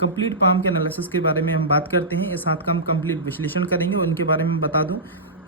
Complete palm के analysis के बारे में हम बात करते हैं। इस हाथ का हम कंप्लीट विश्लेषण करेंगे और इनके बारे में बता दूं,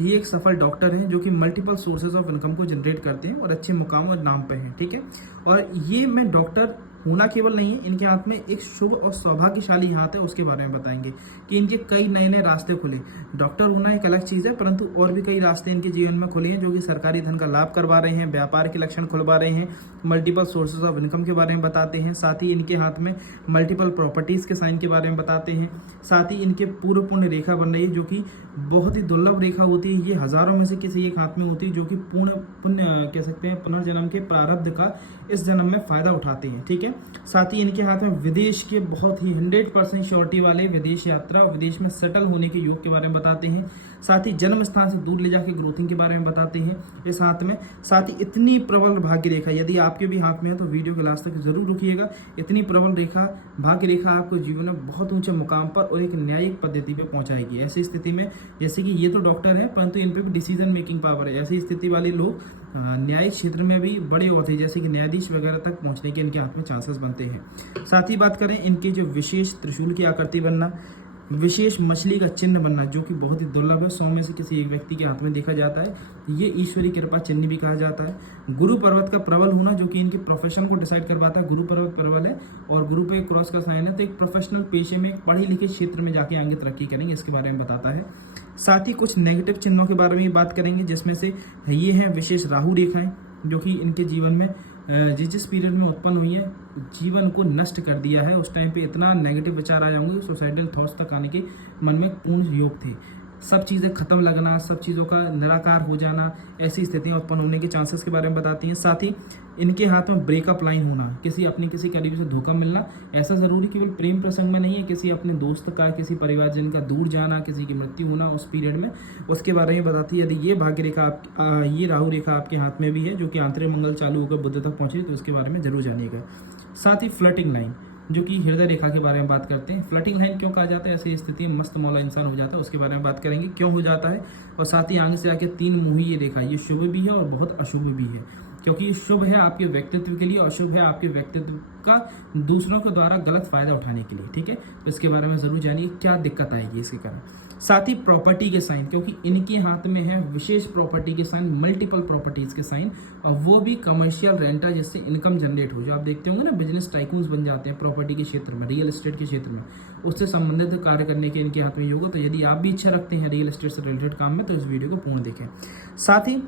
ये एक सफल डॉक्टर हैं जो कि मल्टीपल सोर्सेज ऑफ इनकम को जनरेट करते हैं और अच्छे मुकाम और नाम पे हैं, ठीक है। और ये मैं डॉक्टर होना केवल नहीं है, इनके हाथ में एक शुभ और सौभाग्यशाली हाथ है, उसके बारे में बताएंगे कि इनके कई नए नए रास्ते खुले। डॉक्टर होना एक अलग चीज़ है, परंतु और भी कई रास्ते इनके जीवन में खुले हैं जो कि सरकारी धन का लाभ करवा रहे हैं, व्यापार के लक्षण खुलवा रहे हैं, मल्टीपल सोर्सेज ऑफ इनकम के बारे में बताते हैं। साथ ही इनके हाथ में मल्टीपल प्रॉपर्टीज़ के साइन के बारे में बताते हैं। साथ ही इनके पूर्व पुण्य रेखा बन रही है जो कि बहुत ही दुर्लभ रेखा होती है। ये हजारों में से किसी एक हाथ में होती है जो कि पूर्ण पुण्य कह सकते हैं, पुनर्जन्म के प्रारब्ध का इस जन्म में फायदा उठाते हैं, ठीक है। साथ ही इनके हाथ में विदेश के बहुत ही 100% श्योरिटी वाले विदेश यात्रा, विदेश में सेटल होने के योग के बारे में बताते हैं। साथ ही जन्म स्थान से दूर ले जाके ग्रोथिंग के बारे में बताते हैं इस हाथ में। साथ ही इतनी प्रबल भाग्य रेखा, यदि आपके भी हाथ में है तो वीडियो के लास्ट तक जरूर रुकिएगा। इतनी प्रबल रेखा, भाग्य रेखा आपको जीवन में बहुत ऊंचे मुकाम पर और एक न्यायिक पद्धति पे पहुंचाएगी। ऐसी स्थिति में, जैसे कि ये तो डॉक्टर है परंतु इन पे भी डिसीजन मेकिंग पावर है, ऐसी स्थिति वाले लोग न्यायिक क्षेत्र में भी बड़े होते हैं, जैसे कि न्यायाधीश वगैरह तक पहुंचने के इनके हाथ में चांसेस बनते हैं। साथ ही बात करें इनके जो विशेष त्रिशूल की आकृति बनना, विशेष मछली का चिन्ह बनना जो कि बहुत ही दुर्लभ है, 100 में से किसी एक व्यक्ति के हाथ में देखा जाता है, ये ईश्वरी कृपा चिन्ह भी कहा जाता है। गुरु पर्वत का प्रबल होना जो कि इनके प्रोफेशन को डिसाइड करवाता है। गुरु पर्वत प्रबल है और गुरु पे क्रॉस का साइन है, तो एक प्रोफेशनल पेशे में, एक पढ़े लिखे क्षेत्र में जाके आगे तरक्की करेंगे, इसके बारे में बताता है। साथ ही कुछ नेगेटिव चिन्हों के बारे में बात करेंगे, जिसमें से ये हैं विशेष राहु रेखाएं जो कि इनके जीवन में जिस पीरियड में उत्पन्न हुई है जीवन को नष्ट कर दिया है। उस टाइम पे इतना नेगेटिव विचार आ जाएंगे, सुसाइडल थॉट्स तक आने के मन में पूर्ण योग थे। सब चीज़ें खत्म लगना, सब चीज़ों का निराकार हो जाना, ऐसी स्थितियां उत्पन्न होने के चांसेस के बारे में बताती हैं। साथ ही इनके हाथ में ब्रेकअप लाइन होना, किसी करीबी से धोखा मिलना, ऐसा ज़रूरी केवल प्रेम प्रसंग में नहीं है, किसी अपने दोस्त का, किसी परिवारजन का दूर जाना, किसी की मृत्यु होना उस पीरियड में, उसके बारे में बताती है। यदि ये भाग्य रेखा ये राहु रेखा आपके हाथ में भी है जो कि आंतरिक मंगल चालू होकर बुध तक पहुंचे, तो उसके बारे में जरूर जानिएगा। साथ ही फ्लर्टिंग लाइन जो कि हृदय रेखा के बारे में बात करते हैं। फ्लर्टिंग लाइन क्यों कहा जाता है, ऐसी स्थिति में मस्त मौला इंसान हो जाता है, उसके बारे में बात करेंगे क्यों हो जाता है। और साथ ही आगे से आके 3 मुही ये रेखा, ये शुभ भी है और बहुत अशुभ भी है, क्योंकि ये शुभ है आपके व्यक्तित्व के लिए, अशुभ है आपके व्यक्तित्व का दूसरों के द्वारा गलत फायदा उठाने के लिए, ठीक है। तो इसके बारे में जरूर जानिए क्या दिक्कत आएगी इसके कारण। साथ ही प्रॉपर्टी के साइन, क्योंकि इनके हाथ में है विशेष प्रॉपर्टी के साइन, मल्टीपल प्रॉपर्टीज के साइन, और वो भी कमर्शियल रेंटा, जिससे इनकम जनरेट हो। जो आप देखते होंगे ना, बिजनेस टाइकून्स बन जाते हैं प्रॉपर्टी के क्षेत्र में, रियल एस्टेट के क्षेत्र में, उससे संबंधित कार्य करने के इनके हाथ में योग हो। तो यदि आप भी इच्छा रखते हैं रियल एस्टेट से रिलेटेड काम में, तो इस वीडियो को पूर्ण देखें। साथ ही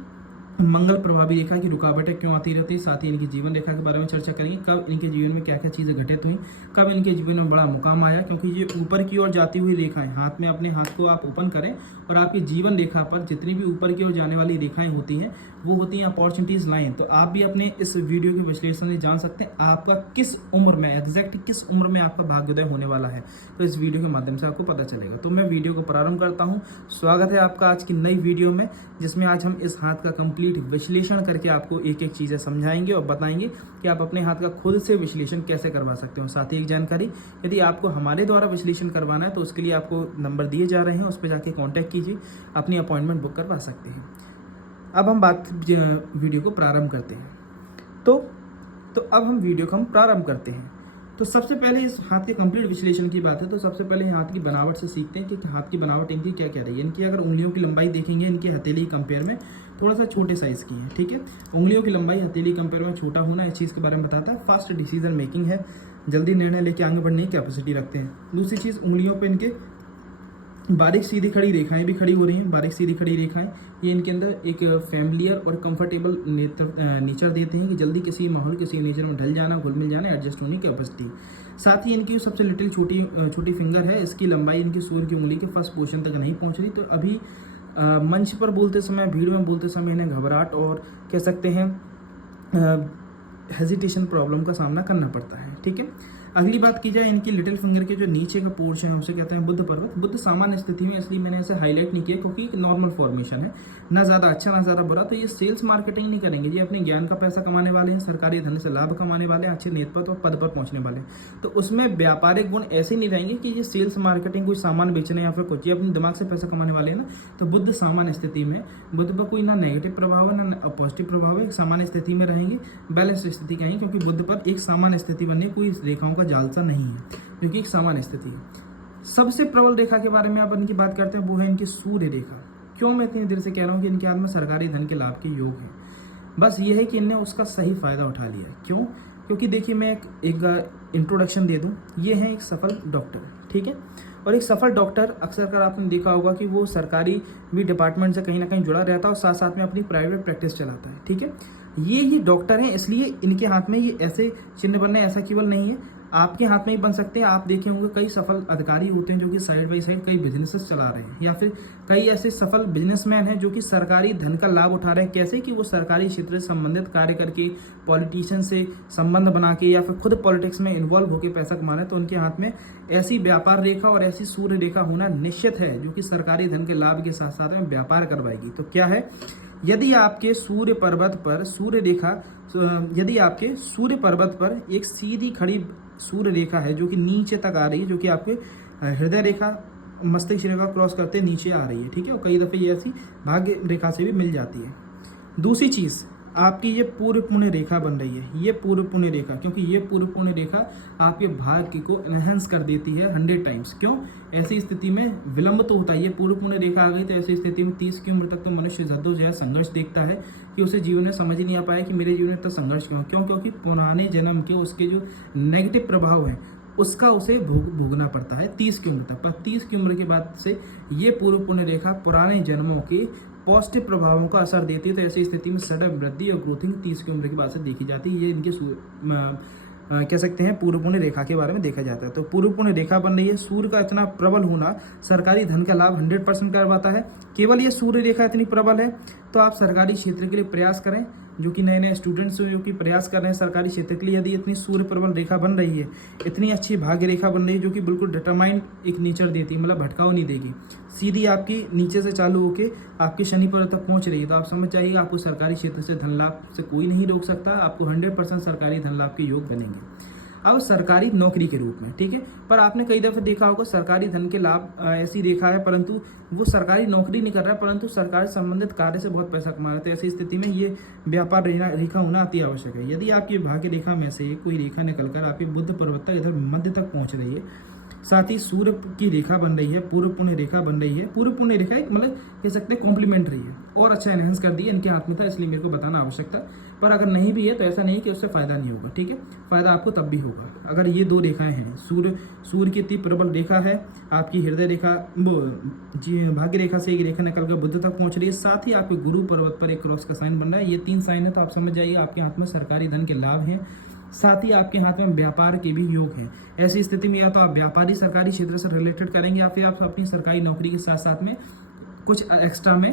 मंगल प्रभावी रेखा की रुकावटें क्यों आती रहती है, साथ ही इनकी जीवन रेखा के बारे में चर्चा करेंगे, कब इनके जीवन में क्या क्या चीज़ें घटित हुई, कब इनके जीवन में बड़ा मुकाम आया, क्योंकि ये ऊपर की ओर जाती हुई रेखाएं, हाथ में अपने हाथ को आप ओपन करें और आपकी जीवन रेखा पर जितनी भी ऊपर की ओर जाने वाली रेखाएं होती हैं वो होती हैं अपॉर्चुनिटीज लाइन। तो आप भी अपने इस वीडियो के विश्लेषण से जान सकते हैं आपका किस उम्र में, एग्जैक्ट किस उम्र में आपका भाग्योदय होने वाला है, तो इस वीडियो के माध्यम से आपको पता चलेगा। तो मैं वीडियो को प्रारंभ करता हूँ। स्वागत है आपका आज की नई वीडियो में, जिसमें आज हम इस हाथ का कंप्लीट विश्लेषण करके आपको एक एक चीज़ें समझाएंगे और बताएंगे कि आप अपने हाथ का खुद से विश्लेषण कैसे करवा सकते हो। साथ ही एक जानकारी, यदि आपको हमारे द्वारा विश्लेषण करवाना है तो उसके लिए आपको नंबर दिए जा रहे हैं, उस पर जाके कांटेक्ट कीजिए, अपनी अपॉइंटमेंट बुक करवा सकते हैं। अब हम वीडियो को प्रारंभ करते हैं। तो अब हम वीडियो को प्रारंभ करते हैं। तो सबसे पहले इस हाथ के कंप्लीट विश्लेषण की बात है, तो सबसे पहले हाथ की बनावट से सीखते हैं कि हाथ की बनावट इनकी क्या क्या रही है। इनकी अगर उंगलियों की लंबाई देखेंगे, इनकी हथेली कंपेयर में थोड़ा सा छोटे साइज़ की है, ठीक है। उंगलियों की लंबाई हथेली कंपेयर में छोटा होना इस चीज़ के बारे में बताता है। फास्ट डिसीजन मेकिंग है, जल्दी निर्णय लेके आगे बढ़ने की कैपेसिटी रखते हैं। दूसरी चीज़, उंगलियों पर इनके बारीक सीधी खड़ी रेखाएं भी खड़ी हो रही हैं। बारीक सीधी खड़ी रेखाएं ये इनके अंदर एक फैमिलियर और कंफर्टेबल नेचर देते हैं कि जल्दी किसी माहौल, किसी नेचर में ढल जाना, घुल मिल जाना, एडजस्ट होने की कैपेसिटी। साथ ही इनकी सबसे लिटिल छोटी फिंगर है, इसकी लंबाई इनकी सूर्य की उंगली के फर्स्ट पोर्शन तक नहीं पहुंच रही। तो अभी मंच पर बोलते समय, भीड़ में बोलते समय इन्हें घबराहट और कह सकते हैं हेजिटेशन प्रॉब्लम का सामना करना पड़ता है, ठीक है। अगली बात की जाए, इनकी लिटिल फिंगर के जो नीचे का पोर्शन है उसे कहते हैं बुद्ध पर्वत। बुद्ध सामान्य स्थिति में, इसलिए मैंने इसे हाईलाइट नहीं किया क्योंकि एक नॉर्मल फॉर्मेशन है, ना ज़्यादा अच्छा ना ज़्यादा बुरा। तो ये सेल्स मार्केटिंग नहीं करेंगे, ये अपने ज्ञान का पैसा कमाने वाले हैं, सरकारी धन से लाभ कमाने वाले हैं, अच्छे नेतृत्व और पद पर पहुंचने वाले हैं। तो उसमें व्यापारिक गुण ऐसे नहीं रहेंगे कि ये सेल्स मार्केटिंग कोई सामान बेचने या फिर कुछ, ये अपने दिमाग से पैसा कमाने वाले हैं ना। तो बुद्ध सामान्य स्थिति में, बुद्ध पर कोई ना नेगेटिव प्रभाव है ना पॉजिटिव प्रभाव है, एक सामान्य स्थिति में रहेंगे, बैलेंस स्थिति कहेंगे, क्योंकि बुद्ध पर एक सामान्य स्थिति बनने कोई रेखाओं का अथवा जालसा नहीं है, जो कि एक सामान्य स्थिति है। सबसे प्रबल रेखा के बारे में आप इनकी बात करते हैं, वो है इनकी सूर्य रेखा। क्यों मैं इतनी देर से कह रहा हूँ कि इनके हाथ में सरकारी धन के लाभ के योग हैं? बस ये है कि इनने उसका सही फायदा उठा लिया। क्यों? क्योंकि देखिए, मैं एक इंट्रोडक्शन दे दूं। ये है एक सफल डॉक्टर, ठीक है। और एक सफल डॉक्टर अक्सर कर आपने देखा होगा कि वो सरकारी भी डिपार्टमेंट से कहीं ना कहीं जुड़ा रहता है और साथ साथ में अपनी प्राइवेट प्रैक्टिस चलाता है, ठीक है। ये डॉक्टर हैं, इसलिए इनके हाथ में ये ऐसे चिन्ह बनना ऐसा केवल नहीं है, आपके हाथ में ही बन सकते हैं। आप देखे होंगे कई सफल अधिकारी होते हैं जो कि साइड बाई साइड कई बिजनेसेस चला रहे हैं, या फिर कई ऐसे सफल बिजनेसमैन हैं जो कि सरकारी धन का लाभ उठा रहे हैं। कैसे कि वो सरकारी क्षेत्र से संबंधित कार्य करके, पॉलिटिशियन से संबंध बना के, या फिर खुद पॉलिटिक्स में इन्वॉल्व होकर पैसा कमा रहे हैं। तो उनके हाथ में ऐसी व्यापार रेखा और ऐसी सूर्य रेखा होना निश्चित है, जो कि सरकारी धन के लाभ के साथ साथ में व्यापार करवाएगी। तो क्या है, यदि आपके सूर्य पर्वत पर सूर्य रेखा, यदि आपके सूर्य पर्वत पर एक सीधी खड़ी सूर्य रेखा है जो कि नीचे तक आ रही है, जो कि आपके हृदय रेखा, मस्तिष्क रेखा क्रॉस करते नीचे आ रही है, ठीक है। और कई दफे ये ऐसी भाग्य रेखा से भी मिल जाती है। दूसरी चीज, आपकी ये पूर्व पुण्य रेखा बन रही है। ये पूर्व पुण्य रेखा, क्योंकि ये पूर्व पुण्य रेखा आपके भाग्य को एनहेंस कर देती है 100 टाइम्स। क्यों? ऐसी स्थिति में विलंब तो होता है। ये पूर्व पुण्य रेखा आ गई तो ऐसी स्थिति में 30 की उम्र तक तो मनुष्य जद्दोजहद संघर्ष देखता है कि उसे जीवन में समझ ही नहीं आ पाया कि मेरे जीवन में इतना संघर्ष क्यों। क्योंकि पुराने जन्म के उसके जो नेगेटिव प्रभाव है उसका उसे भोगना पड़ता है 30 की उम्र तक। पर 30 की उम्र के बाद से ये पूर्व पुण्य रेखा पुराने जन्मों के पॉजिटिव प्रभावों का असर देती है। तो ऐसी स्थिति में सडन वृद्धि और ग्रोथिंग 30 की उम्र के बाद से देखी जाती है। ये इनके कह सकते हैं पूर्व पुण्य रेखा के बारे में देखा जाता है। तो पूर्व पुण्य रेखा बन रही है। सूर्य का इतना प्रबल होना सरकारी धन का लाभ 100% करवाता है। केवल ये सूर्य रेखा इतनी प्रबल है तो आप सरकारी क्षेत्र के लिए प्रयास करें, जो कि नए नए स्टूडेंट्स जो कि प्रयास कर रहे हैं सरकारी क्षेत्र के लिए। यदि इतनी सूर्य प्रबल रेखा बन रही है, इतनी अच्छी भाग्य रेखा बन रही है जो कि बिल्कुल डिटरमाइंड एक नेचर देती है, मतलब भटकाव नहीं देगी, सीधी आपकी नीचे से चालू होके आपके शनि पर्वत तक पहुंच रही है, तो आप समझ जाइए आपको सरकारी क्षेत्र से धन लाभ से कोई नहीं रोक सकता। आपको 100% सरकारी धन लाभ के योग बनेंगे। अब सरकारी नौकरी के रूप में, ठीक है। पर आपने कई दफे देखा होगा सरकारी धन के लाभ ऐसी रेखा है, परंतु वो सरकारी नौकरी नहीं कर रहा है, परंतु सरकार संबंधित कार्य से बहुत पैसा कमा रहा है। तो ऐसी स्थिति में ये व्यापार रेखा होना अति आवश्यक है। यदि आपकी भाग्य रेखा में से कोई रेखा निकलकर आपकी बुध पर्वत तक इधर मध्य तक पहुंच रही है, साथ ही सूर्य की रेखा बन रही है, पूर्व पुण्य रेखा बन रही है। पूर्व पुण्य रेखा एक मतलब कह सकते हैं कॉम्प्लीमेंट्री है और अच्छा एनहेंस कर दी है। इनके हाथ में था इसलिए मेरे को बताना आवश्यक था। पर अगर नहीं भी है तो ऐसा नहीं कि उससे फायदा नहीं होगा, ठीक है। फायदा आपको तब भी होगा अगर ये दो रेखाएं हैं। सूर्य की इतनी प्रबल रेखा है, आपकी हृदय रेखा वो भाग्य रेखा से एक रेखा निकल कर बुध तक पहुंच रही है, साथ ही आपके गुरु पर्वत पर एक क्रॉस का साइन बन रहा है। ये 3 साइन है तो आप समझ जाइए आपके हाथ में सरकारी धन के लाभ हैं, साथ ही आपके हाथ में व्यापार के भी योग हैं। ऐसी स्थिति में या तो आप व्यापारी सरकारी क्षेत्र से रिलेटेड करेंगे या फिर आप अपनी सरकारी नौकरी के साथ साथ में कुछ एक्स्ट्रा में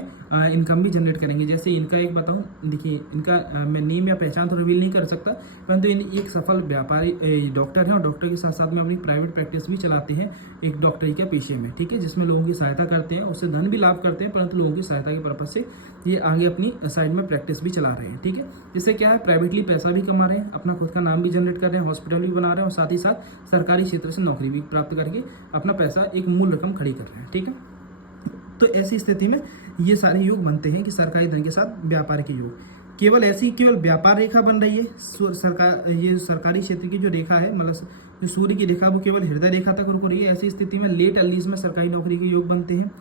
इनकम भी जनरेट करेंगे। जैसे इनका एक बताऊं, देखिए इनका मैं नेम या पहचान तो रिवील नहीं कर सकता, परंतु एक सफल व्यापारी डॉक्टर हैं और डॉक्टर के साथ साथ में अपनी प्राइवेट प्रैक्टिस भी चलाते हैं एक डॉक्टरी के पेशे में, ठीक है, जिसमें लोगों की सहायता करते हैं, उससे धन भी लाभ करते हैं, परंतु लोगों की सहायता के पर्पज से ये आगे अपनी साइड में प्रैक्टिस भी चला रहे हैं, ठीक है। जिससे क्या है, प्राइवेटली पैसा भी कमा रहे हैं, अपना खुद का नाम भी जनरेट कर रहे हैं, हॉस्पिटल भी बना रहे हैं और साथ ही साथ सरकारी क्षेत्र से नौकरी भी प्राप्त करके अपना पैसा एक मूल रकम खड़ी कर रहे हैं, ठीक है। तो ऐसी स्थिति में ये सारे योग बनते हैं कि सरकारी धन के साथ व्यापार के योग। केवल व्यापार रेखा बन रही है। ये सरकारी क्षेत्र की जो रेखा है, मतलब जो सूर्य की रेखा, वो केवल हृदय रेखा तक रुक रही है। ऐसी स्थिति में लेट अर्लीज में सरकारी नौकरी के योग बनते हैं।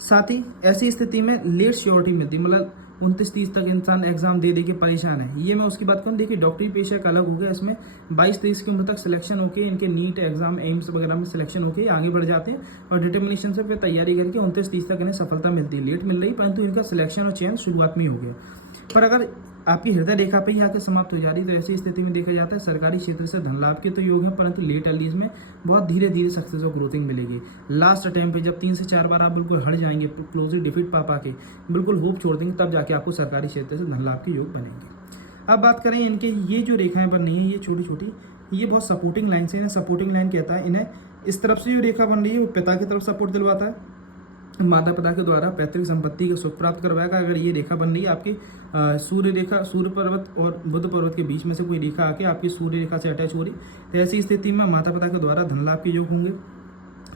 साथ ही ऐसी स्थिति में लेट श्योरिटी मिलती है, मतलब 29-30 तक इंसान एग्जाम दे के परेशान है। ये मैं उसकी बात करूँ, देखिए डॉक्टरी पेशा का अलग हो गया, इसमें 22-23 की उम्र तक सिलेक्शन होके इनके नीट एग्जाम, एम्स वगैरह में सिलेक्शन होके आगे बढ़ जाते हैं और डिटर्मिनेशन से फिर तैयारी करके 29-30 तक इन्हें सफलता मिलती है। लेट मिल रही, परंतु इनका सिलेक्शन और चयन शुरुआत में ही हो गया। पर अगर आपकी हृदय रेखा पे ही आकर समाप्त हो जा रही, तो ऐसी स्थिति में देखा जाता है सरकारी क्षेत्र से धन लाभ के तो योग हैं, परंतु लेट अर्लीज में बहुत धीरे धीरे सक्सेस और ग्रोथिंग मिलेगी। लास्ट अटेम्प्ट पे जब 3 से 4 बार आप बिल्कुल हट जाएंगे, क्लोजली डिफीट पा के बिल्कुल होप छोड़ देंगे, तब जाके आपको सरकारी क्षेत्र से धन लाभ के योग बनेंगे। अब बात करें इनके, ये जो रेखाएं बन रही है ये छोटी छोटी, ये बहुत सपोर्टिंग लाइन से, इन्हें सपोर्टिंग लाइन कहता है। इन्हें इस तरफ से जो रेखा बन रही है वो पिता की तरफ सपोर्ट दिलवाता है, माता पिता के द्वारा पैतृक संपत्ति का सुख प्राप्त करवाएगा। अगर ये रेखा बन रही है आपकी सूर्य रेखा, सूर्य पर्वत और बुध पर्वत के बीच में से कोई रेखा आके आपकी सूर्य रेखा से अटैच हो रही, तो ऐसी स्थिति में माता पिता के द्वारा धन लाभ के योग होंगे।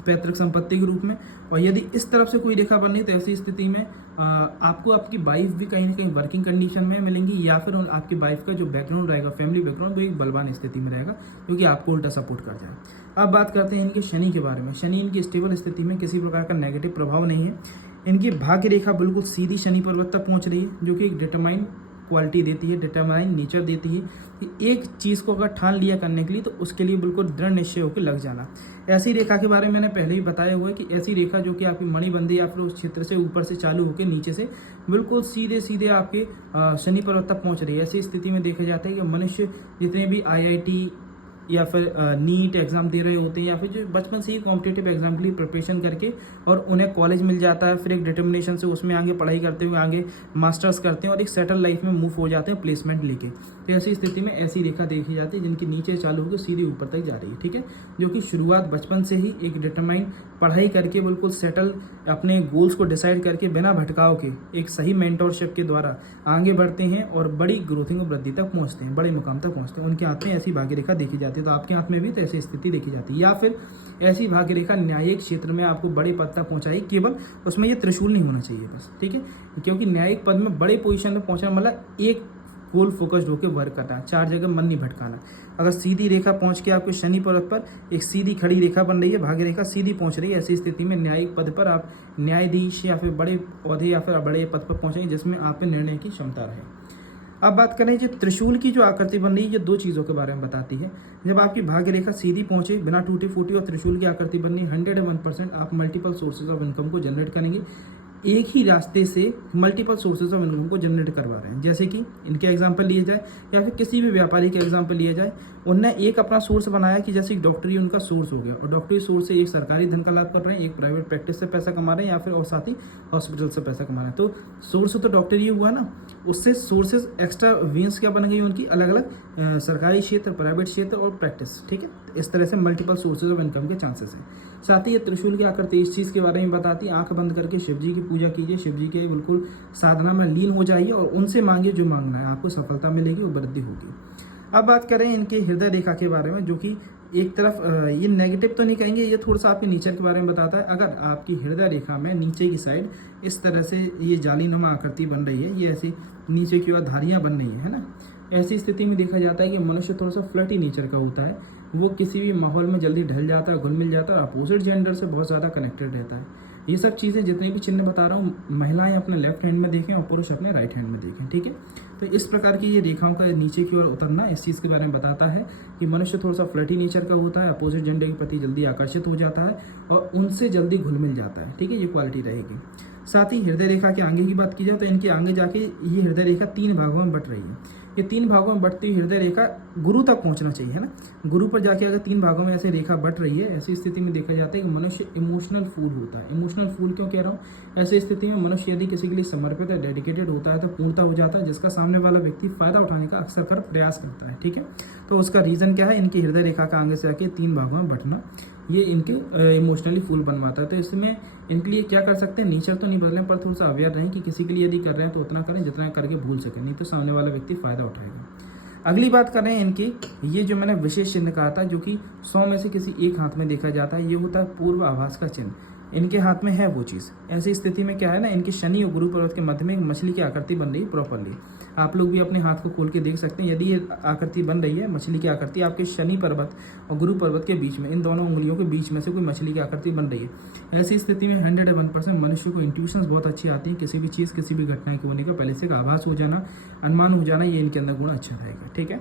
पैतृक संपत्ति के रूप में। और यदि इस तरफ से कोई रेखा बन रही है तो ऐसी स्थिति में आपको आपकी वाइफ भी कहीं ना कहीं वर्किंग कंडीशन में मिलेंगी, या फिर आपकी वाइफ का जो बैकग्राउंड रहेगा, फैमिली बैकग्राउंड, वो एक बलवान स्थिति में रहेगा जो कि आपको उल्टा सपोर्ट कर जाए। अब बात करते हैं इनके शनि के बारे में। शनि इनकी स्टेबल स्थिति में, किसी प्रकार का नेगेटिव प्रभाव नहीं है। इनकी भाग्य रेखा बिल्कुल सीधी शनि पर्वत तक पहुंच रही है, जो कि एक डिटरमाइन क्वालिटी देती है, डिटरमाइन नेचर देती है कि एक चीज़ को अगर ठान लिया करने के लिए तो उसके लिए बिल्कुल दृढ़ निश्चय होकर लग जाना। ऐसी रेखा के बारे में मैंने पहले ही बताया हुआ है कि ऐसी रेखा जो कि आपकी मणिबंदी या फिर उस क्षेत्र से ऊपर से चालू होकर नीचे से बिल्कुल सीधे सीधे आपके शनि पर्वत तक पहुंच रही है। ऐसी स्थिति में देखा जाता है कि मनुष्य जितने भी IIT या फिर नीट एग्ज़ाम दे रहे होते हैं, या फिर जो बचपन से ही कॉम्पिटिटिव एग्जाम के लिए प्रिपरेशन करके और उन्हें कॉलेज मिल जाता है, फिर एक डिटर्मिनेशन से उसमें आगे पढ़ाई करते हुए आगे मास्टर्स करते हैं और एक सेटल लाइफ में मूव हो जाते हैं प्लेसमेंट लेके। तो ऐसी स्थिति में ऐसी रेखा देखी जाती है जिनकी नीचे चालू होकर सीधे ऊपर तक जा रही है, ठीक है, जो कि शुरुआत बचपन से ही एक डिटरमाइन पढ़ाई करके बिल्कुल सेटल अपने गोल्स को डिसाइड करके बिना भटकाव के एक सही मेंटोरशिप के द्वारा आगे बढ़ते हैं और बड़ी ग्रोथिंग और वृद्धि तक पहुंचते हैं, बड़े मुकाम तक पहुंचते हैं। उनके हाथ में ऐसी भाग्य रेखा देखी जाती है। तो आपके हाथ में भी तो ऐसी स्थिति देखी जाती है, या फिर ऐसी भाग्य रेखा न्यायिक क्षेत्र में आपको बड़े पद तक पहुंचाई, केवल उसमें ये त्रिशूल नहीं होना चाहिए बस, ठीक है, क्योंकि न्यायिक पद में बड़े पोजीशन में पहुंचना मतलब एक गोल फोकस्ड होकर वर्क करना, चार जगह मन नहीं भटकाना। अगर सीधी रेखा पहुंच के आपके शनि पर्वत पर एक सीधी खड़ी रेखा बन रही है, भाग्य रेखा सीधी पहुंच रही है, ऐसी स्थिति में न्यायिक पद पर आप न्यायाधीश या फिर बड़े पौधे या फिर बड़े पद पर पहुंचेंगे जिसमें आप पे निर्णय की क्षमता रहे। अब बात करें जो त्रिशूल की जो आकृति बन रही है, ये दो चीज़ों के बारे में बताती है। जब आपकी भाग्य रेखा सीधी पहुंचे बिना टूटी फूटी और त्रिशूल की आकृति बननी, 101% आप मल्टीपल सोर्सेज ऑफ इनकम को जनरेट करेंगे। एक ही रास्ते से मल्टीपल सोर्सेज ऑफ इनकम को जनरेट करवा रहे हैं। जैसे कि इनके एग्जांपल लिए जाए या फिर किसी भी व्यापारी के एग्जांपल लिए जाए, उनने एक अपना सोर्स बनाया कि जैसे डॉक्टरी उनका सोर्स हो गया, और डॉक्टरी सोर्स से एक सरकारी धन का लाभ कर रहे हैं, एक प्राइवेट प्रैक्टिस से पैसा कमा रहे हैं, या फिर और साथ ही हॉस्पिटल से पैसा कमा रहे हैं। तो सोर्स तो डॉक्टरी हुआ ना, उससे सोर्सेज एक्स्ट्रा वेन्स क्या बन गई उनकी, अलग अलग सरकारी क्षेत्र, प्राइवेट क्षेत्र और प्रैक्टिस, ठीक है। इस तरह से मल्टीपल सोर्सेज ऑफ इनकम के चांसेस हैं। साथ ही ये त्रिशूल की आकृति इस चीज़ के बारे में बताती है, आंख बंद करके शिव जी की पूजा कीजिए, शिव जी के बिल्कुल साधना में लीन हो जाइए और उनसे मांगिए जो मांगना है, आपको सफलता मिलेगी और वृद्धि होगी। अब बात करें इनके हृदय रेखा के बारे में, जो कि एक तरफ ये नेगेटिव तो नहीं कहेंगे, ये थोड़ा सा आपके नेचर के बारे में बताता है। अगर आपकी हृदय रेखा में नीचे की साइड इस तरह से ये जालीनुमा आकृति बन रही है, ये ऐसी नीचे की ओर धारियाँ बन रही है ना, ऐसी स्थिति में देखा जाता है कि मनुष्य थोड़ा सा फ्लर्टी नेचर का होता है, वो किसी भी माहौल में जल्दी ढल जाता है, घुल मिल जाता है, अपोजिट जेंडर से बहुत ज़्यादा कनेक्टेड रहता है। ये सब चीज़ें जितने भी चिन्ह बता रहा हूँ, महिलाएं अपने लेफ्ट हैंड में देखें और पुरुष अपने राइट हैंड में देखें, ठीक है। तो इस प्रकार की ये रेखाओं का नीचे की ओर उतरना इस चीज़ के बारे में बताता है कि मनुष्य थोड़ा सा फ्लर्टी नेचर का होता है, अपोजिट जेंडर के प्रति जल्दी आकर्षित हो जाता है और उनसे जल्दी घुल मिल जाता है, ठीक है, ये क्वालिटी रहेगी। साथ ही हृदय रेखा के आगे की बात की जाए तो इनके आगे जाके ये हृदय रेखा 3 भागों में बट रही है। ये 3 भागों में बढ़ती हुई हृदय रेखा गुरु तक पहुंचना चाहिए, है ना। गुरु पर जाके अगर 3 भागों में ऐसे रेखा बट रही है, ऐसी स्थिति में देखा जाता है कि मनुष्य इमोशनल फूल होता है। इमोशनल फूल क्यों कह रहा हूँ, ऐसी स्थिति में मनुष्य यदि किसी के लिए समर्पित है, डेडिकेटेड होता है तो पूर्णता हो जाता है, जिसका सामने वाला व्यक्ति फायदा उठाने का अक्सर कर प्रयास करता है, ठीक है। तो उसका रीज़न क्या है, इनकी हृदय रेखा का आगे से आके 3 भागों में बटना, ये इनके इमोशनली फूल बनवाता है। तो इसमें इनके लिए क्या कर सकते हैं, नेचर तो नहीं बदलें पर थोड़ा सा अवेयर रहें कि किसी के लिए यदि कर रहे हैं तो उतना करें जितना करके भूल सकें, नहीं तो सामने वाला व्यक्ति फ़ायदा उठाएगा। अगली बात करें इनकी, ये जो मैंने विशेष चिन्ह कहा था जो कि 100 में से किसी एक हाथ में देखा जाता है, ये होता है पूर्व आभास का चिन्ह। इनके हाथ में है वो चीज़। ऐसी स्थिति में क्या है ना, इनके शनि और गुरु पर्वत के मध्य में एक मछली की आकृति बन रही है प्रॉपरली। आप लोग भी अपने हाथ को खोल के देख सकते हैं, यदि ये आकृति बन रही है मछली की आकृति आपके शनि पर्वत और गुरु पर्वत के बीच में, इन दोनों उंगलियों के बीच में से कोई मछली की आकृति बन रही है, ऐसी स्थिति में 101% मनुष्य को इंट्यूशंस बहुत अच्छी आती है। किसी भी चीज़, किसी भी घटना के होने का पहले से आभास हो जाना, अनुमान हो जाना, ये इनके अंदर गुण अच्छा रहेगा, ठीक है।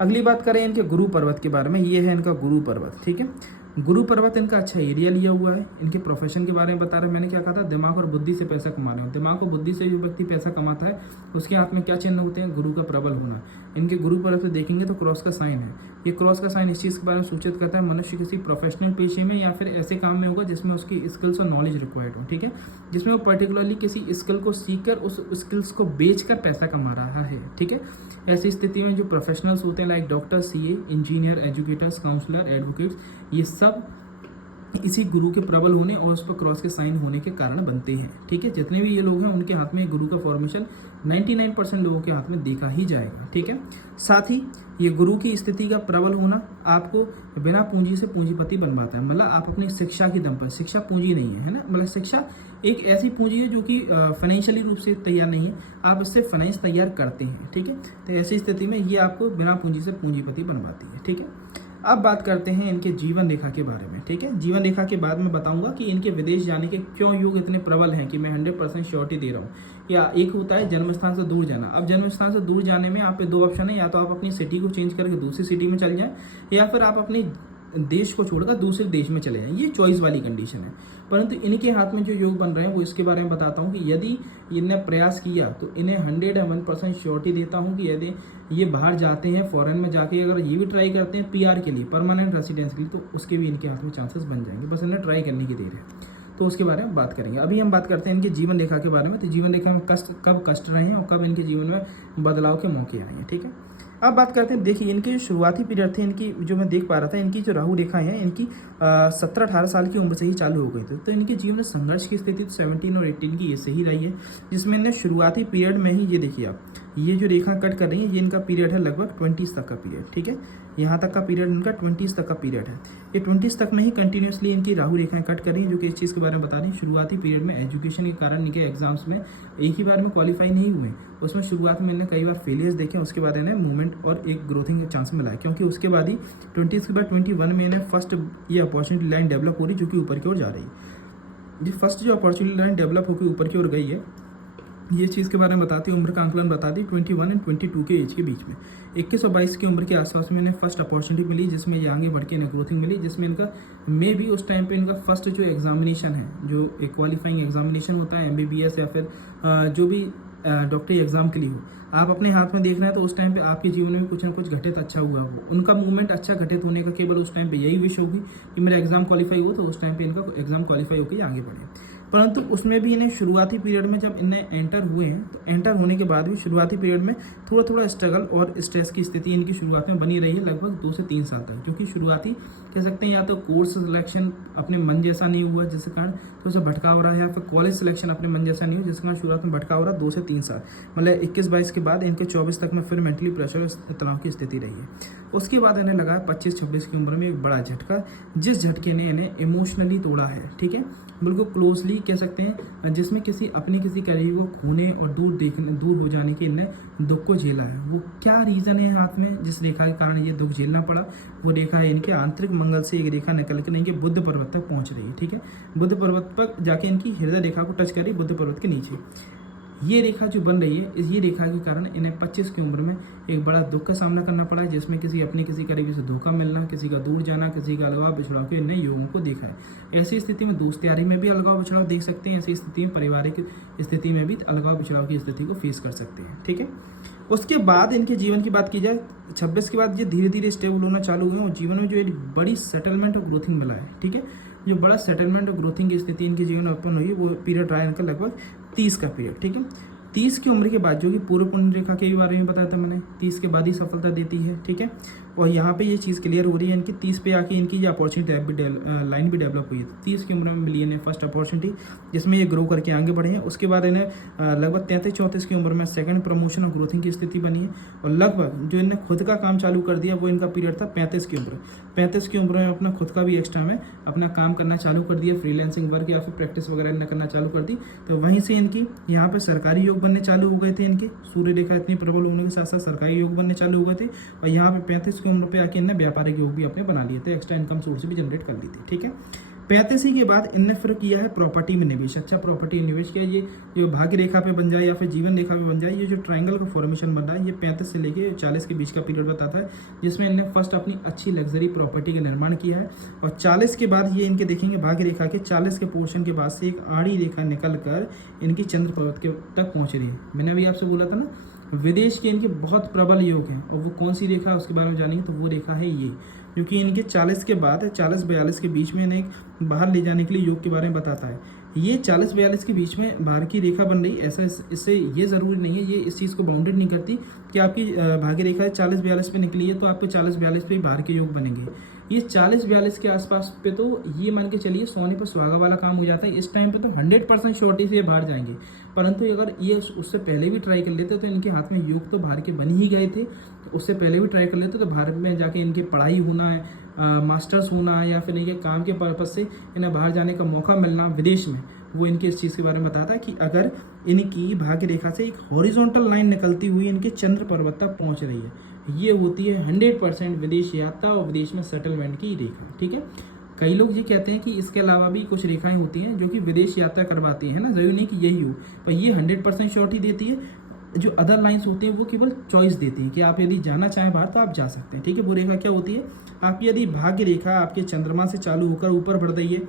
अगली बात करें इनके गुरु पर्वत के बारे में, ये है इनका गुरु पर्वत, ठीक है। गुरु पर्वत इनका अच्छा एरिया लिया हुआ है। इनके प्रोफेशन के बारे में बता रहे हैं, मैंने क्या कहा था, दिमाग और बुद्धि से पैसा कमा रहे हो। दिमाग और बुद्धि से जो व्यक्ति पैसा कमाता है उसके हाथ में क्या चिन्ह होते हैं, गुरु का प्रबल होना। इनके गुरु पर्वत देखेंगे तो क्रॉस का साइन है। ये क्रॉस का साइन इस चीज़ के बारे में सूचित करता है मनुष्य किसी प्रोफेशनल पेशे में या फिर ऐसे काम में होगा जिसमें उसकी स्किल्स और नॉलेज रिक्वायर्ड हो, ठीक है, जिसमें वो पर्टिकुलरली किसी स्किल को सीखकर उस स्किल्स को बेचकर पैसा कमा रहा है, ठीक है। ऐसी स्थिति में जो प्रोफेशनल्स होते हैं like doctor, CA, engineer, educators, counsellor, advocates, ये सब इसी गुरु के प्रबल होने और उस पर क्रॉस के साइन होने के कारण बनते हैं। ठीक है, जितने भी ये लोग हैं उनके हाथ में गुरु का फॉर्मेशन 99% लोगों के हाथ में देखा ही जाएगा। ठीक है, साथ ही ये गुरु की स्थिति का प्रबल होना आपको बिना पूंजी से पूंजीपति बनवाता है। मतलब आप अपनी शिक्षा के दम पर, शिक्षा पूंजी नहीं है ना, मतलब शिक्षा एक ऐसी पूंजी है जो कि फाइनेंशियली रूप से तैयार नहीं है, आप इससे फाइनेंस तैयार करते हैं। ठीक है, तो ऐसी स्थिति में ये आपको बिना पूंजी से पूंजीपति बनवाती है। ठीक है, अब बात करते हैं इनके जीवन रेखा के बारे में। ठीक है, जीवन रेखा के बाद मैं बताऊंगा कि इनके विदेश जाने के क्यों योग इतने प्रबल हैं कि मैं 100% श्योरिटी दे रहा हूँ। या एक होता है जन्म स्थान से दूर जाना। अब जन्म स्थान से दूर जाने में आप पे दो ऑप्शन है, या तो आप अपनी सिटी को चेंज करके दूसरी सिटी में चल जाएं, या फिर आप अपनी देश को छोड़कर दूसरे देश में चले जाएं। ये चॉइस वाली कंडीशन है, परंतु इनके हाथ में जो योग बन रहे हैं वो इसके बारे में बताता हूँ कि यदि इनने प्रयास किया तो इन्हें 101% श्योरिटी देता हूँ कि यदि ये बाहर जाते हैं फॉरेन में जाके अगर ये भी ट्राई करते हैं पीआर के लिए, परमानेंट रेसिडेंस के लिए, तो उसके भी इनके हाथ में चांसेस बन जाएंगे। बस इन्हें ट्राई करने की देर है, तो उसके बारे में बात करेंगे। अभी हम बात करते हैं इनके जीवन रेखा के बारे में। तो जीवन रेखा में कब कष्ट रहे हैं और कब इनके जीवन में बदलाव के मौके आए हैं। ठीक है, अब बात करते हैं, देखिए इनके जो शुरुआती पीरियड थे इनकी, जो मैं देख पा रहा था, इनकी जो राहु रेखाएं हैं इनकी 17-18 साल की उम्र से ही चालू हो गई थी। तो इनके जीवन में संघर्ष की स्थिति तो 17 और 18 की ये सही रही है, जिसमें इन्हें शुरुआती पीरियड में ही, ये देखिए आप, ये जो रेखा कट कर रही है ये इनका पीरियड है लगभग 20s तक का पीरियड। ठीक है, यहाँ तक का पीरियड इनका 20s तक का पीरियड है। ये 20s तक में ही कंटिन्यूसली इनकी राहु रेखाएं कट कर रही है, जो कि इस चीज़ के बारे में बता रही है। शुरुआती पीरियड में एजुकेशन के कारण इनके एग्जाम्स में एक ही बार में क्वालिफाई नहीं हुए, उसमें शुरुआत में इन्हें कई बार फेलियर्स देखे, उसके बाद इन्हें मूवमेंट और एक ग्रोथिंग का चांस मिला है, क्योंकि उसके बाद ही 20s के बाद 21 में इन्हें फर्स्ट ये अपॉर्चुनिटी लाइन डेवलप हो रही, जो कि ऊपर की ओर जा रही है। ये फर्स्ट जो अपॉर्चुनिटी लाइन डेवलप होकर ऊपर की ओर गई है, ये चीज़ के बारे में बताती है, उम्र का आंकलन बताती है 21 और 22 के एज के बीच में, 21 और 22 की उम्र के आसपास में इन्हें फर्स्ट अपॉर्चुनिटी मिली, जिसमें ये आगे बढ़ के इन्हें ग्रोथिंग मिली, जिसमें इनका मे भी उस टाइम पे इनका फर्स्ट जो एग्जामिनेशन है, जो एक क्वालिफाइंग एग्जामिनेशन होता है MBBS या फिर जो भी डॉक्टरी एग्जाम के लिए हो, आप अपने हाथ में देख रहे हैं, तो उस टाइम पे आपके जीवन में कुछ ना कुछ घटित अच्छा हुआ हो। उनका मूवमेंट अच्छा घटित होने का केवल उस टाइम पे यही विश होगी कि मेरा एग्जाम क्वालिफाई हो, तो उस टाइम पे इनका एग्जाम क्वालिफाई होकर आगे बढ़े। परंतु उसमें भी इन्हें शुरुआती पीरियड में जब इन्हें एंटर हुए हैं, तो एंटर होने के बाद भी शुरुआती पीरियड में थोड़ा थोड़ा स्ट्रगल और स्ट्रेस की स्थिति इनकी शुरुआत में बनी रही है लगभग 2 से 3 साल तक, क्योंकि शुरुआती कह सकते हैं या तो कोर्स सिलेक्शन अपने मन जैसा नहीं हुआ जिसके कारण थोड़ा सा भटकाव हो रहा है, या फिर कॉलेज सिलेक्शन अपने मन जैसा नहीं हुआ जिसके कारण शुरुआत में भटकाव हो रहा है 2 से 3 साल, मतलब 21-22 के बाद इनके 24 तक में फिर मेंटली प्रेशर तनाव की स्थिति रही है। उसके बाद इन्हें लगा 25-26 की उम्र में एक बड़ा झटका, जिस झटके ने इन्हें इमोशनली तोड़ा है। ठीक है, बिल्कुल क्लोजली कह सकते हैं, जिसमें किसी करीब को खोने और दूर हो जाने के इन्हें दुख को झेला है। वो क्या रीज़न है हाथ में जिस रेखा के कारण ये दुख झेलना पड़ा, वो रेखा है इनके आंतरिक मंगल से एक रेखा निकल कर इनके बुद्ध पर्वत तक पहुंच रही है। ठीक है, बुद्ध पर्वत पर जाके इनकी हृदय रेखा को टच कर रही, बुद्ध पर्वत के नीचे ये रेखा जो बन रही है, ये रेखा के कारण इन्हें 25 की उम्र में एक बड़ा दुख का सामना करना पड़ा है, जिसमें किसी करीबी से धोखा मिलना, किसी का दूर जाना, किसी का अलगाव बिछड़ाव के इन्हें योगों को देखा है। ऐसी स्थिति में दोस्त यारी में भी अलगाव बिछड़ाव देख सकते हैं, ऐसी स्थिति में पारिवारिक स्थिति में भी अलगाव बिछड़ाव की स्थिति को फेस कर सकते हैं। ठीक है, उसके बाद इनके जीवन की बात की जाए, 26 के बाद ये धीरे धीरे स्टेबल होना चालू हुए और जीवन में जो एक बड़ी सेटलमेंट और ग्रोथिंग मिला है। ठीक है, जो बड़ा सेटलमेंट और ग्रोथिंग की स्थिति इनके जीवन में उत्पन्न हुई है, वो पीरियड रहा इनका लगभग 30 का पीरियड। ठीक है, 30 की उम्र के बाद, जो कि पूर्व पुण्य रेखा के बारे में बताया था मैंने, 30 के बाद ही सफलता देती है। ठीक है, और यहाँ पे ये चीज़ क्लियर हो रही है इनकी 30 पे आके इनकी ये अपॉर्चुनिटी लाइन भी डेवलप हुई है। 30 की उम्र में मिली इन्हें फर्स्ट अपॉर्चुनिटी, जिसमें ये ग्रो करके आगे बढ़े हैं। उसके बाद इन्हें लगभग 33-34 की उम्र में सेकंड प्रमोशन और ग्रोथिंग की स्थिति बनी है, और लगभग जो इन्हें खुद का काम चालू कर दिया वो इनका पीरियड था 35 की उम्र। 35 की उम्र में अपना खुद का भी एक्स्ट्रा में अपना काम करना चालू कर दिया, फ्रीलांसिंग वर्क या फिर प्रैक्टिस वगैरह इन्हें करना चालू कर दी। तो वहीं से इनकी यहाँ पर सरकारी योग बनने चालू हो गए थे। इनके सूर्य रेखा इतनी प्रबल होने के साथ साथ सरकारी योग बनने चालू हो गए थे, और यहाँ पे 35 की उम्र पे आके इन्हें व्यापारिक योग भी अपने बना लिए थे, एक्स्ट्रा इनकम सोर्स भी जनरेट कर ली थी। ठीक है, 35 के बाद इनने फिर किया है प्रॉपर्टी में निवेश, अच्छा प्रॉपर्टी निवेश किया। ये जो भाग्य रेखा पे बन जाए या फिर जीवन रेखा पे बन जाए, ये जो ट्रायंगल का फॉर्मेशन बन रहा है, ये 35 से लेके 40 के बीच का पीरियड बताता है, जिसमें इन्हें फर्स्ट अपनी अच्छी लग्जरी प्रॉपर्टी का निर्माण किया है। और 40 के बाद ये इनके देखेंगे भाग्य रेखा के 40 के पोर्शन के बाद से एक आड़ी रेखा निकल कर इनकी चंद्र पर्वत के तक पहुंच रही है। मैंने अभी आपसे बोला था ना, विदेश के इनके बहुत प्रबल योग हैं, और वो कौन सी रेखा है उसके बारे में जानेंगे, तो वो रेखा है ये, क्योंकि इनके 40 के बाद 40-42 के बीच में इन्हें बाहर ले जाने के लिए योग के बारे में बताता है। ये 40-42 के बीच में बाहर की रेखा बन रही, ऐसा इससे ये ज़रूरी नहीं है, ये इस चीज़ को बाउंडेड नहीं करती कि आपकी भाग्य रेखा 40-42 पे निकली है तो आपके 40-42 पे बाहर के योग बनेंगे। ये 40-42 के आसपास पे तो ये मान के चलिए सोने पर सुहागा वाला काम हो जाता है। इस टाइम पे तो 100% श्योरिटी से ये बाहर जाएंगे। परंतु अगर ये उससे पहले भी ट्राई कर लेते तो इनके हाथ में योग तो बाहर के बन ही गए थे, तो उससे पहले भी ट्राई कर लेते तो भारत में जाके इनकी पढ़ाई होना है, मास्टर्स होना है, या फिर इनके काम के पर्पज़ से इन्हें बाहर जाने का मौका मिलना विदेश में, वो इनके इस चीज़ के बारे में बताता है कि अगर इनकी भाग्य रेखा से एक हॉरिजॉन्टल लाइन निकलती हुई इनके चंद्र पर्वत तक पहुंच रही है, ये होती है 100% विदेश यात्रा और विदेश में सेटलमेंट की रेखा। ठीक है, कई लोग ये कहते हैं कि इसके अलावा भी कुछ रेखाएं होती हैं जो कि विदेश यात्रा करवाती है ना, जरूरी नहीं कि यही हो, पर ये 100% श्योरिटी देती है। जो अदर लाइंस होती हैं वो केवल चॉइस देती हैं कि आप यदि जाना चाहें बाहर तो आप जा सकते हैं। ठीक है, वो रेखा क्या होती है, आपकी यदि भाग्य रेखा आपके चंद्रमा से चालू होकर ऊपर बढ़ रही है